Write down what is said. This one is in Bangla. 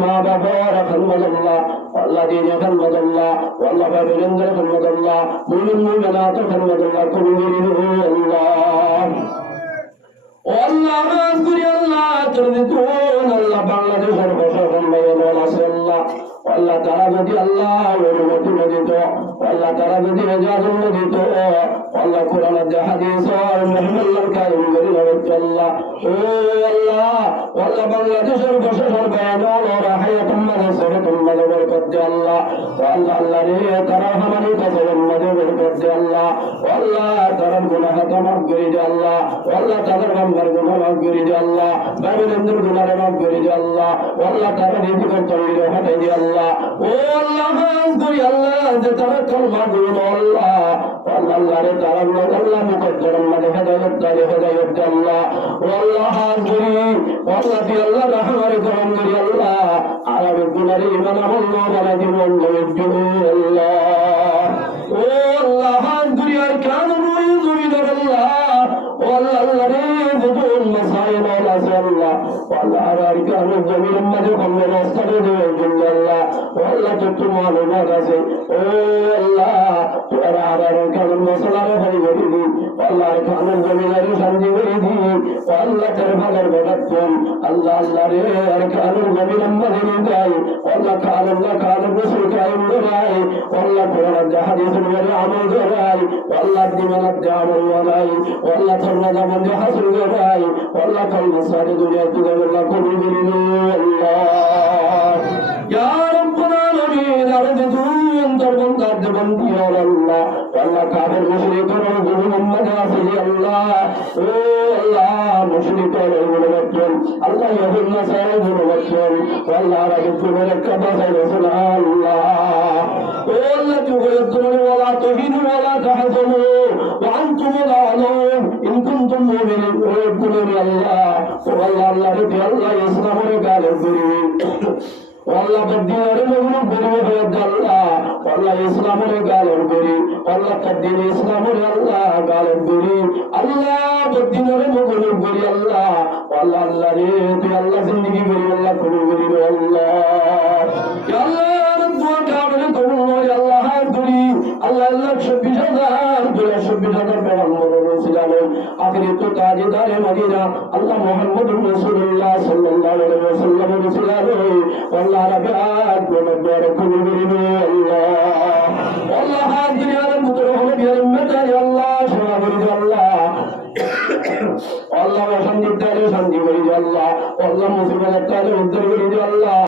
মা বাবার খানমাদাল্লাহ আল্লাহ দিনে খানমাদাল্লাহ আল্লাহ বাবিরেন্দ্র খানমাদাল্লাহ মুমিন মুমিনাত খানমাদাল্লাহ কবুল আল্লাহ ও আল্লাহ রাসূল আল্লাহ তরদিকুন আল্লাহ বাংলাদেশের প্রশাসন বাইরে আছে আল্লাহ আল্লাহ তারা যদি আল্লাহ অনুমতি দিত আল্লাহ তারা যদি ইজাজত দিত আল্লাহ কোরআন হাদিস আর মুহাম্মদুর কারীম বলে আল্লাহ ও আল্লাহ আল্লাহ বাংলাদেশের প্রশাসন বাইরে রাহায়াতুম মানসুরাতুম বরকত দে আল্লাহ আল্লাহ আল্লাহ রে তারা আমাদের কাছে আমাদের বরকত দে আল্লাহ আল্লাহ তারা গুনাহ মাফ করে দে আল্লাহ আল্লাহ তাদের বান্দার গুনাহ মাফ করে দে আল্লাহ বাবিলেন্দ্র গুনাহ মাফ করে দে আল্লাহ আল্লাহ তারা রিজিকের তৌফিক হটাই দে আল্লাহ ও আল্লাহ করি আল্লাহ যে তারা কলমা গুলো আল্লাহ আল্লাহ আল্লাহ রে তারা আল্লাহ মুকদ্দর আমাদের হেদায়েত দাও হেদায়েত দে আল্লাহ ও আল্লাহ করি আল্লাহ দি আল্লাহ রহমান করম করি আল্লাহ আরবে গুনারে ইমান আল্লাহ বালা জীবন নজু আল্লাহ ও আল্লাহ করি আর কান রই জমিন আল্লাহ ও আল্লাহ আল্লাহ রে দুজন মাসাইল আল্লাহ আল্লাহ আর কান জমিন মধ্যে আমরা রাস্তা দিয়ে আল্লাহ আল্লাহ তো মালুমাত আছে ও আল্লাহ তোরা আর কান মশলা হয়ে গেলি আল্লাহ কান জমিনের শান্তি করে দি আল্লাহ তার ভালোর বড়াতন আল্লাহ আল্লাহ রে আর কান জমিন মধ্যে যাই আল্লাহ কান রসুল কায়েম করাই আল্লাহ কোরআন হাদিস মেরে আমল করাই আল্লাহ দিমানাত আমল করাই আল্লাহ তোমরা যেমন হাসিল করাই আল্লাহ কলম সারে দুনিয়া তুলে আল্লাহ কবুল করিল আল্লাহ ইয়া রাব্বুল আলামিন আরজুন তরবন্দার দেবন্দি আল্লাহ আল্লাহ কাফের মুশরিকরা গুরু মুহাম্মদ আসি আল্লাহ ও আল্লাহ মুশরিকরা গুরু বচ্চন আল্লাহ ইহুদ নাসারা গুরু বচ্চন আল্লাহ রাব্বুল কাবাসা রাসূল আল্লাহ ও আল্লাহ তুগয়তুন ওয়ালা তুহিনু ওয়ালা তাহজানু ওয়া আনতুম আলাউন ইন কুনতুম মুমিনিন ও রব্বুল আল্লাহ ও আল্লাহ আল্লাহ রে আল্লাহ ইসলামের গালে করি আল্লাহ দিনের মজলুম করি আল্লাহ আল্লাহ ইসলামের গালের করি আল্লাহ দিন ইসলামের আল্লাহ গালের করি আল্লাহ দিনের মজলুম করি আল্লাহ আল্লাহ আল্লাহ রে তুই আল্লাহ জিন্দেগি করি আল্লাহ কবুল করি আল্লাহ আল্লাহ দোয়া কামনে কবুল করি আল্লাহ করি আল্লাহ আল্লাহ 26000 পেগম্বর রাসূলুল্লাহ আখিরি তো তাজদারে মদিনা আল্লাহ মুহাম্মদুর রাসূলুল্লাহ সাল্লাল্লাহু আলাইহি ওয়াসাল্লাম রাসূলুল্লাহ আল্লাহ রাব্বাত বড় কবুল করি আল্লাহ আল্লাহ হাজির আর মুতরহম বিল উম্মতানি আল্লাহ সেবা করি আল্লাহ আল্লাহ শান্তি করি আল্লাহ আল্লাহ মুসিবত উদ্ধার করি আল্লাহ